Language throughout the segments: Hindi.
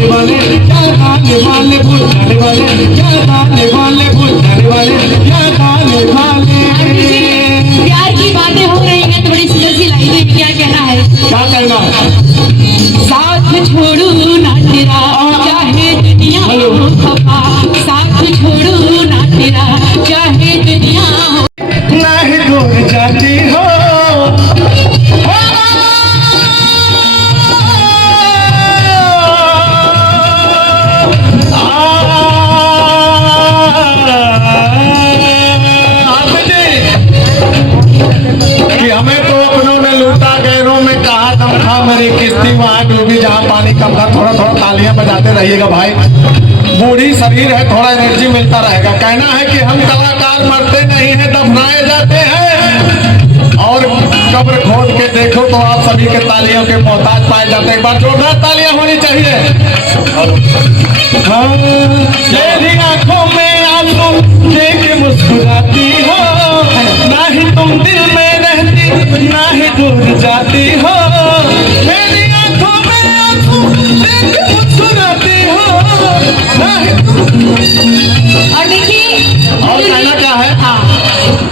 जाने वाले, याद आने वाले, भूल जाने वाले, याद आने वाले, भूल जाने वाले, याद आने वाले। प्यार की बातें हो रही हैं, थोड़ी सुंदर सी लाइन में क्या कहना है? क्या कहना? साथ छोड़ू ना तेरा चाहे दुनिया हो खफा, साथ छोड़ू ना तेरा चाहे दुनिया हो, ना ही दूर जाती हो हमारी किस्ती वहाँ डूबी जहाँ पानी कम था। थोड़ा थोड़ा तालियां बजाते रहिएगा भाई, बूढ़ी शरीर है, थोड़ा एनर्जी मिलता रहेगा। कहना है कि हम कलाकार मरते नहीं हैं, दफनाए जाते हैं। और कब्र खोद के देखो तो आप सभी के तालियों के मोहताज पाए जाते हैं। एक बार जोरदार तालियां होनी चाहिए। हाँ, तेरी आंखों में आंसू देख मुस्कुराती हो, ना ही तुम दिल में रहती, ना ही दूर जाती हो। मेरी आंखों में आंसू देख मुस्कुराती हो, ना ही और देखिए और कहना क्या है? हाँ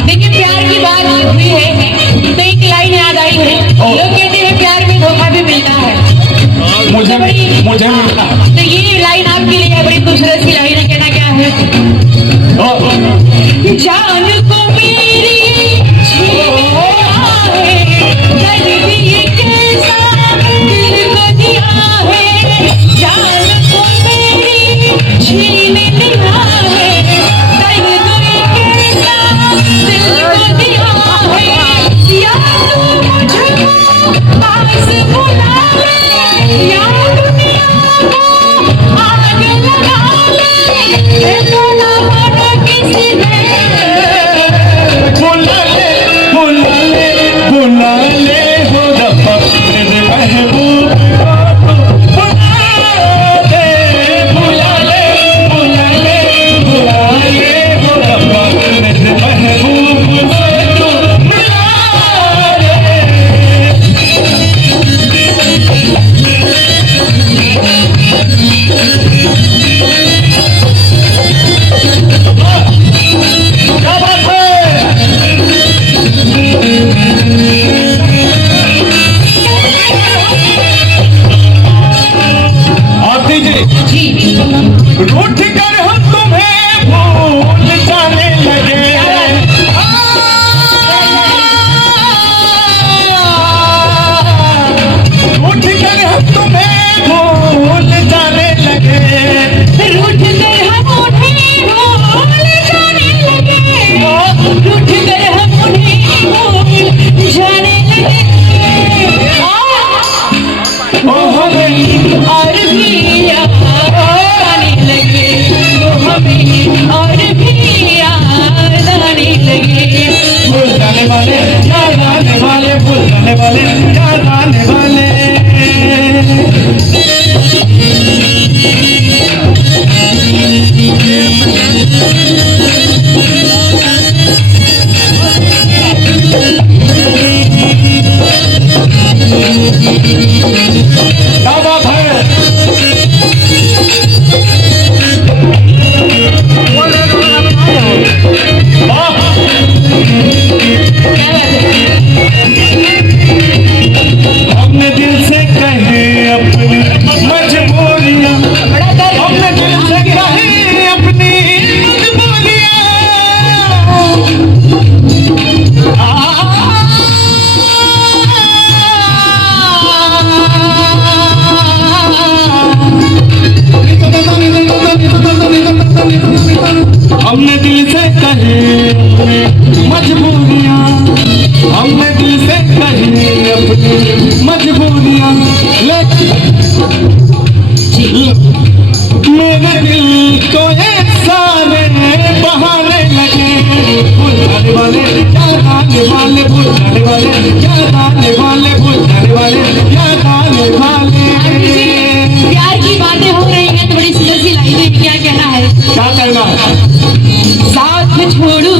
देखिए, प्यार की बात हुई है तो एक लाइन याद आई है। लोग कहते हैं प्यार में धोखा भी मिलता है, मुझे मिलता है। तो ये लाइन आपके लिए बड़ी खूबसूरत सी लाइन है। कहना क्या है? जान को मेरी छीना है, दर्द ये कैसा दिल को दिया है। जान को मेरी छीन लिया है, दर्द ये कैसा दिल को दिया है। या तू मुझको पास बुला ले, या दुनिया को आग लगा ले, तो ना मन किसी ने बुला ले हो रब्बा मेरे महबूब को तू बुला ले हो रब्बा मेरे महबूब को तू बुला ले। क्या बात है? आरती जी, रूठ कर हम तुम्हें भूल जाने लगे, रूठ कर हम तुम्हें भूल जाने लगे, रूठ कर हम उन्हें भूल जाने लगे, रूठ कर हम उन्हें भूल जाने लगे। ओ हमें और भी याद आने लगे, वो हमें और भी याद आने लगे। भूल जाने वाले, याद आने वाले, भूल जाने वाले, याद आने वाले। क्या बात है? वाह! क्या बात है? हमने दिल से कहे अपनी मजबूरियां, बड़ा दर्द हमने दिल से कहे अपनी मजबूरियां। हमने दिल से कहे मजबूरियां, हमने दिल से कहे अपनी मजबूरियां, मेरे दिल को एक सारे बहाने लगे। भूल जाने वाले, याद आने वाले, भूल जाने वाले, याद आने वाले, भूल जाने वाले, याद आने वाले। प्यार की बातें हो रही हैं, थोड़ी सुंदर सी लाइन में क्या कहना है? क्या कहना? साथ छोड़ू